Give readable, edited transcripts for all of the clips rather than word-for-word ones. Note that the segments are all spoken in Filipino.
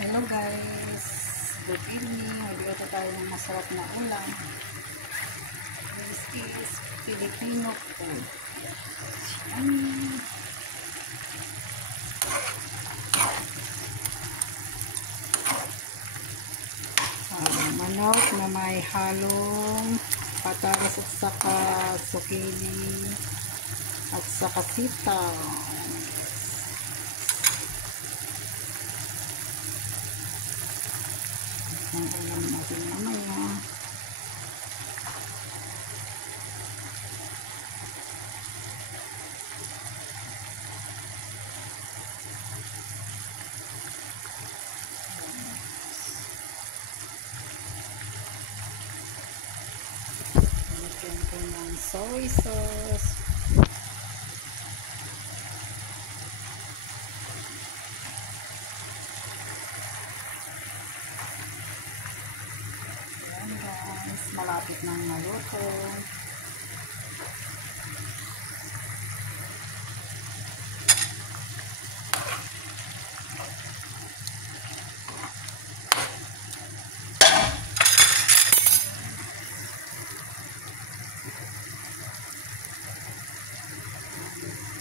Hello guys, good evening. Magluto tayo ng masarap na ulam. This is Filipino food. Manok na may halong patatas at saka zucchini at saka sitaw. Ang ulam natin mamaya. Lagyan ko ng soy sauce. Malapit nang maluto.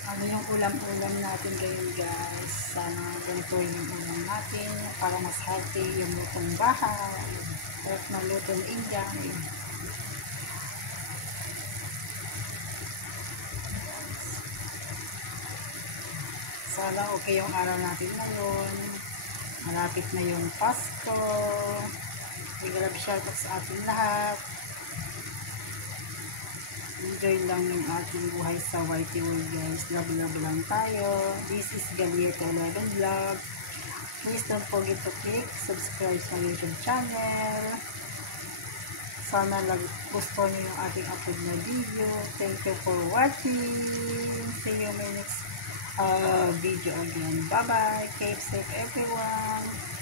Ano yung ulam-ulam natin ngayon guys? Sana ganito yung ulam natin para mas healthy yung lutong bahay at ng lutong Indian. Sana okay yung araw natin ngayon. Malapit na yung Pasko. Big shoutout sa ating lahat. Enjoy lang yung ating buhay sa YT World guys. Love lang tayo. This is Galieta 11 Vlog. Please don't forget to click subscribe sa YouTube channel. Sana gusto niyo yung ating upload na video. Thank you for watching. See you in my next video again. Bye bye. Keep safe everyone.